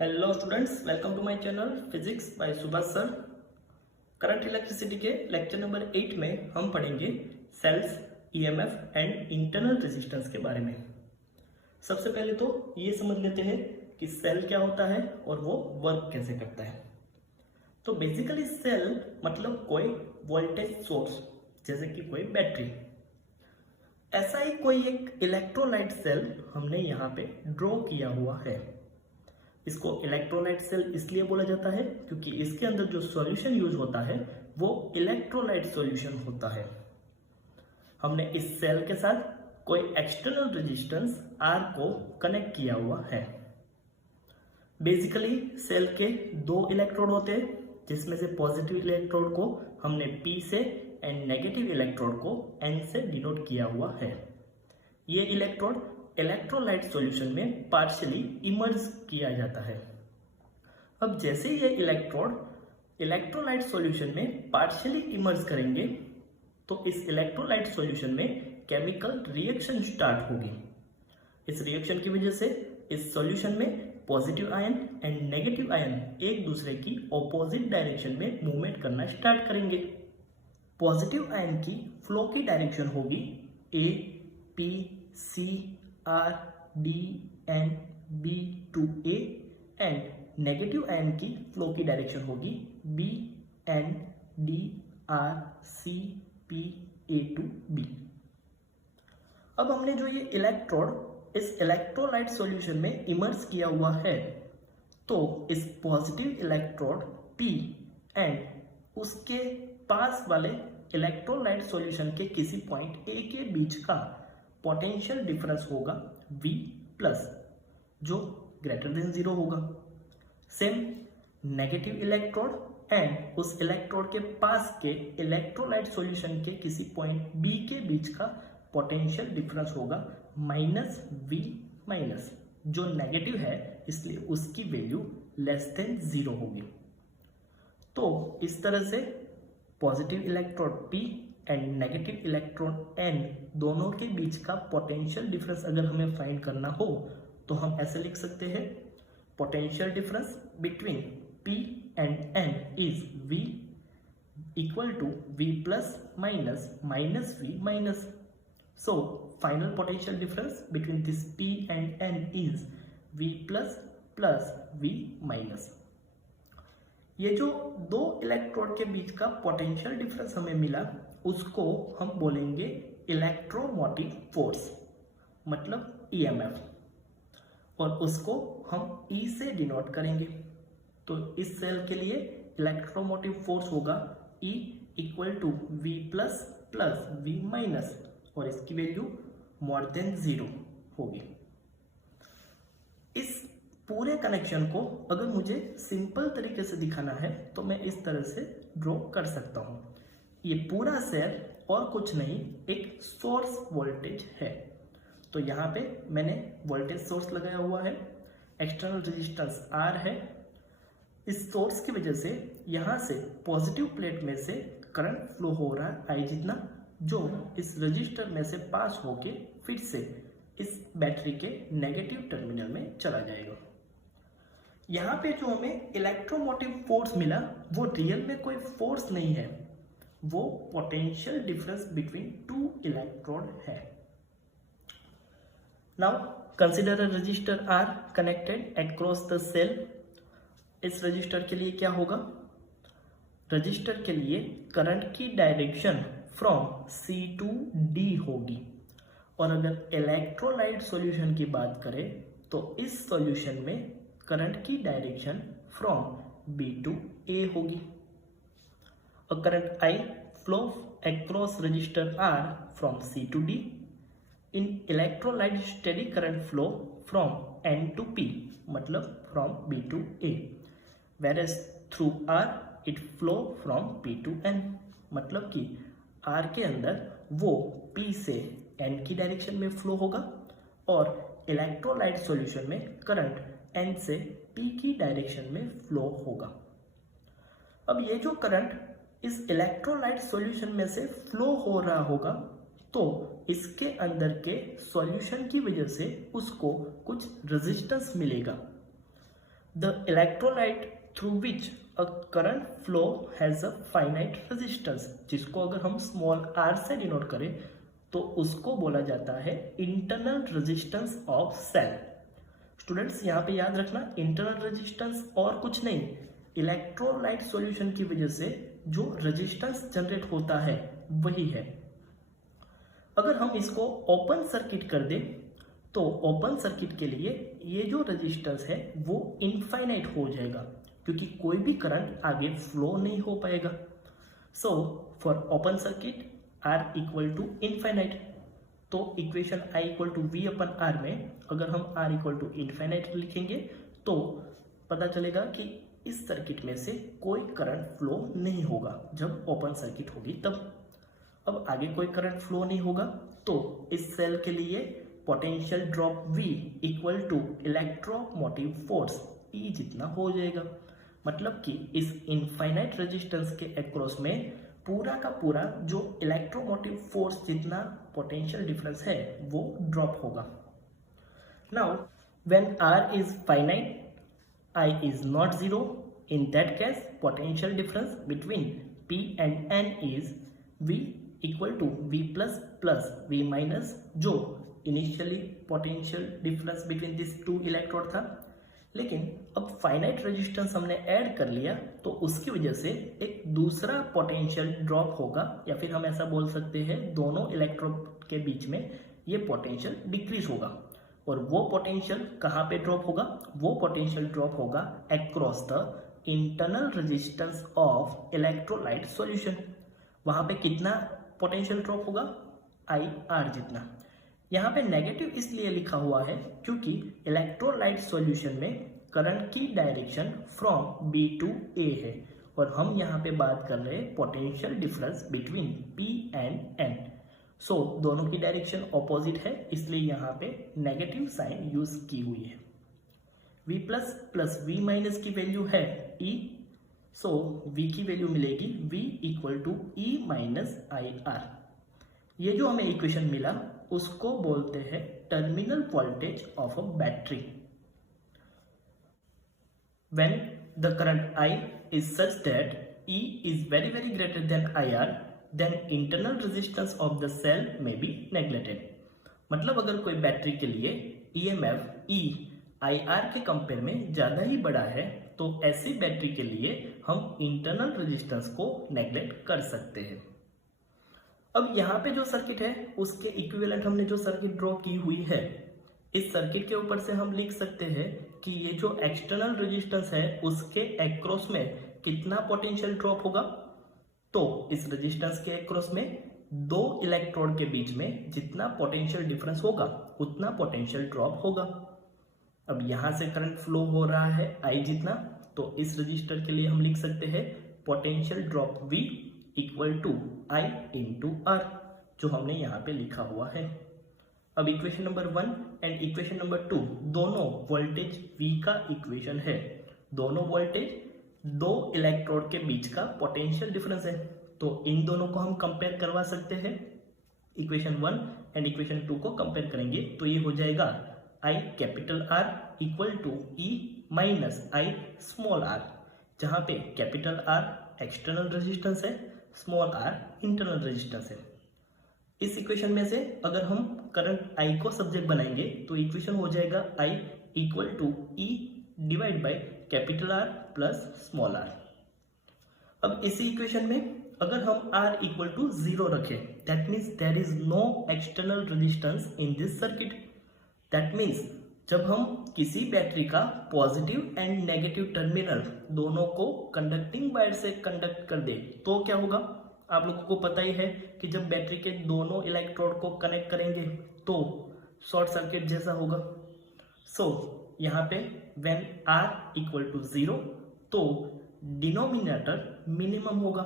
Hello students, welcome to my channel physics by Subhash sir. Current electricity के lecture number 8 में हम पढ़ेंगे cells, EMF and internal resistance के बारे में। सबसे पहले तो ये समझ लेते हैं कि सेल क्या होता है और वो वर्क कैसे करता है। तो बेसिकली सेल मतलब कोई वोल्टेज सोर्स, जैसे कि कोई बैटरी। ऐसा ही कोई एक इलेक्ट्रोलाइट सेल हमने यहाँ पे ड्रॉ किया हुआ है। इसको इलेक्ट्रोलाइट सेल इसलिए बोला जाता है क्योंकि इसके अंदर जो सॉल्यूशन यूज होता है वो इलेक्ट्रोलाइट सॉल्यूशन होता है। हमने इस सेल के साथ कोई एक्सटर्नल रेजिस्टेंस R को कनेक्ट किया हुआ है। बेसिकली सेल के दो इलेक्ट्रोड होते हैं, जिसमें से पॉजिटिव इलेक्ट्रोड को हमने P से एंड नेगेटिव इलेक्ट्रोड को N से डिनोट किया हुआ है। ये इलेक्ट्रोड इलेक्ट्रोलाइट सॉल्यूशन में पार्शियली इमर्ज किया जाता है। अब जैसे ये इलेक्ट्रोड इलेक्ट्रोलाइट सॉल्यूशन में पार्शियली इमर्ज करेंगे तो इस इलेक्ट्रोलाइट सॉल्यूशन में केमिकल रिएक्शन स्टार्ट होगी। इस रिएक्शन की वजह से इस सॉल्यूशन में positive ion and negative ion एक दूसरे की ऑपोजिट डायरेक्शन में मूवमेंट करना स्टार्ट करेंगे। पॉजिटिव आयन की फ्लो की डायरेक्शन होगी A, P, C, R, D, N, B to A and negative ion की फ्लो की डायरेक्शन होगी B, N, D, R, C, P, A to B। अब हमने जो ये इलेक्ट्रोड इस इलेक्ट्रोलाइट सॉल्यूशन में इमर्ज किया हुआ है, तो इस पॉजिटिव इलेक्ट्रोड P एंड उसके पास वाले इलेक्ट्रोलाइट सॉल्यूशन के किसी पॉइंट A के बीच का पोटेंशियल डिफरेंस होगा V प्लस, जो ग्रेटर देन 0 होगा। सेम नेगेटिव इलेक्ट्रोड एंड उस इलेक्ट्रोड के पास के इलेक्ट्रोलाइट सॉल्यूशन के किसी पॉइंट B के बीच का पोटेंशियल डिफरेंस होगा माइनस V माइनस, जो नेगेटिव है इसलिए उसकी वैल्यू लेस देन 0 होगी। तो इस तरह से positive electrode P and negative electrode N दोनों के बीच का पोटेंशियल डिफरेंस अगर हमें फाइंड करना हो तो हम ऐसे लिख सकते हैं, potential difference between P and N is V equal to V plus minus minus V minus. So final potential difference between this P and N is V plus plus V minus. ये जो दो electrode के बीच का potential difference हमें मिला उसको हम बोलेंगे इलेक्ट्रोमोटिव फोर्स, मतलब EMF, और उसको हम E से डिनोट करेंगे। तो इस सेल के लिए इलेक्ट्रोमोटिव फोर्स होगा E equal to V plus plus V minus, और इसकी वैल्यू मोर देन 0 होगी। इस पूरे कनेक्शन को अगर मुझे सिंपल तरीके से दिखाना है तो मैं इस तरह से ड्रॉ कर सकता हूँ। ये पूरा सेल और कुछ नहीं, एक सोर्स वोल्टेज है। तो यहाँ पे मैंने वोल्टेज सोर्स लगाया हुआ है, एक्सटर्नल रेजिस्टेंस R है। इस सोर्स की वजह से यहाँ से पॉजिटिव प्लेट में से करंट फ्लो हो रहा है I जितना, जो इस रजिस्टर में से पास होके फिर से इस बैटरी के नेगेटिव टर्मिनल में चला जाएगा। यहाँ पे जो हमें इलेक्ट्रोमोटिव फोर्स मिला वो रियल में कोई फोर्स नहीं है, वो potential difference between two electrode है। Now consider a resistor R connected across the cell. इस रजिस्टर के लिए क्या होगा, रजिस्टर के लिए करंट की direction from C to D होगी। और अगर इलेक्ट्रोलाइट सॉल्यूशन की बात करें तो इस सॉल्यूशन में करंट की direction from B to A होगी। और current I flow across resistor R from C to D। In electrolyte steady current flow from N to P, मतलब from B to A, whereas through R it flow from P to N, मतलब कि R के अंदर वो P से N की direction में flow होगा और इलेक्ट्रोलाइट सॉल्यूशन में करंट N से P की डायरेक्शन में फ्लो होगा। अब ये जो करंट इस इलेक्ट्रोलाइट सॉल्यूशन में से फ्लो हो रहा होगा तो इसके अंदर के सॉल्यूशन की वजह से उसको कुछ रेजिस्टेंस मिलेगा। The electrolyte through which a current flow has a finite resistance, जिसको अगर हम स्मॉल r से डिनोट करें तो उसको बोला जाता है internal resistance of cell. Students यहाँ पे याद रखना, इंटरनल रेजिस्टेंस और कुछ नहीं, इलेक्ट्रोलाइट सॉल्यूशन की वजह से जो रेजिस्टेंस जनरेट होता है वही है। अगर हम इसको ओपन सर्किट कर दें तो ओपन सर्किट के लिए ये जो रेजिस्टेंस है वो इनफाइनाइट हो जाएगा, क्योंकि कोई भी करंट आगे फ्लो नहीं हो पाएगा। So for open circuit R equal to infinite, तो equation I equal to V upon R में अगर हम R इक्वल टू इनफाइनाइट लिखेंगे तो पता चलेगा कि इस सर्किट में से कोई करंट फ्लो नहीं होगा जब ओपन सर्किट होगी तब। अब आगे कोई करंट फ्लो नहीं होगा तो इस सेल के लिए potential drop V equal to electromotive force E जितना हो जाएगा। मतलब कि इस इनफाइनाइट रेजिस्टेंस के अक्रॉस में पूरा का पूरा जो इलेक्ट्रोमोटिव फोर्स जितना पोटेंशियल डिफरेंस है वो ड्रॉप होगा। Now when R is finite, I is not zero, in that case potential difference between P and N is V equal to V plus V minus, जो initially potential difference between this two electrode था। लेकिन अब finite resistance हमने add कर लिया तो उसकी वजह से एक दूसरा पोटेंशियल ड्रॉप होगा, या फिर हम ऐसा बोल सकते हैं दोनों इलेक्ट्रोड के बीच में ये पोटेंशियल डिक्रीज होगा। और वो पोटेंशियल कहाँ पे ड्रॉप होगा? वो पोटेंशियल ड्रॉप होगा across the internal resistance of electrolyte solution. वहां पे कितना पोटेंशियल ड्रॉप होगा? IR जितना। यहाँ पे नेगेटिव इसलिए लिखा हुआ है क्योंकि इलेक्ट्रोलाइट सॉल्यूशन में करंट की direction from B to A है, और हम यहाँ पे बात कर रहे हैं potential difference between P and N। सो दोनों की डायरेक्शन ऑपोजिट है, इसलिए यहाँ पे नेगेटिव साइन यूज की हुई है। V प्लस V माइनस की वैल्यू है E, सो V की वैल्यू मिलेगी V equal to E minus IR। ये जो हमें इक्वेशन मिला उसको बोलते हैं terminal voltage of a battery. When the current I is such that E is very greater than IR, then internal resistance of the cell may be neglected। मतलब अगर कोई बैटरी के लिए EMF E IR के compare में ज्यादा ही बड़ा है तो ऐसी बैटरी के लिए हम इंटरनल रेजिस्टेंस को नेग्लेक्ट कर सकते हैं। अब यहाँ पे जो सर्किट है उसके इक्विवेलेंट हमने जो सर्किट ड्रॉ की हुई है, इस सर्किट के ऊपर से हम लिख सकते हैं कि ये जो एक्सटर्नल रेजिस्टेंस है उसके एक्रॉस में कितना पोटेंशियल ड्रॉप होगा। तो इस रेजिस्टेंस के एक्रॉस में दो इलेक्ट्रोड के बीच में जितना पोटेंशियल डिफरेंस होगा उतना पोटेंशियल ड्रॉप होगा। अब यहां से करंट फ्लो हो रहा है I जितना, तो इस रजिस्टर के लिए हम लिख सकते हैं potential drop V equal to I into R, जो हमने यहाँ पे लिखा हुआ है। अब equation number 1 and equation number 2 दोनों वोल्टेज V का इक्वेशन है। दोनों वोल्टेज दो इलेक्ट्रोड के बीच का पोटेंशियल डिफरेंस है, तो इन दोनों को हम कंपेयर करवा सकते हैं। इक्वेशन 1 एंड इक्वेशन 2 को कंपेयर करेंगे तो ये हो जाएगा I capital R equal to E minus I small r, जहां पे कैपिटल R एक्सटर्नल रेजिस्टेंस है, स्मॉल r इंटरनल रेजिस्टेंस है। इस इक्वेशन में से अगर हम करंट I को सब्जेक्ट बनाएंगे तो इक्वेशन हो जाएगा I equal to E divide by capital R plus small r। अब इसी इक्वेशन में अगर हम R इक्वल टू 0 रखें, that means there is no external resistance in this circuit. That means जब हम किसी बैटरी का पॉजिटिव एंड नेगेटिव टर्मिनल दोनों को कंडक्टिंग वायर से कंडक्ट कर दे तो क्या होगा? आप लोगों को पता ही है कि जब बैटरी के दोनों इलेक्ट्रोड को कनेक्ट करेंगे तो शॉर्ट सर्किट जैसा होगा। सो यहाँ पे व्हेन R इक्वल टू 0 तो डिनोमिनेटर मिनिमम होगा।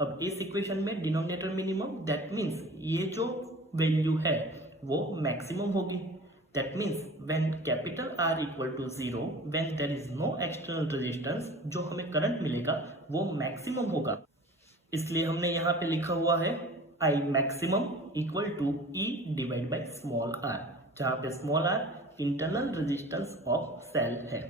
अब इस इक्वेशन में डिनोमिनेटर मिनिमम, दैट मीन्स ये जो वैल्यू है वो मैक्सिमम होगी। That means when capital R equal to 0 when there is no external resistance, जो हमें करंट मिलेगा वो मैक्सिमम होगा। इसलिए हमने यहाँ पे लिखा हुआ है I maximum equal to E divide by small r, जहाँ पे small r internal resistance of cell है।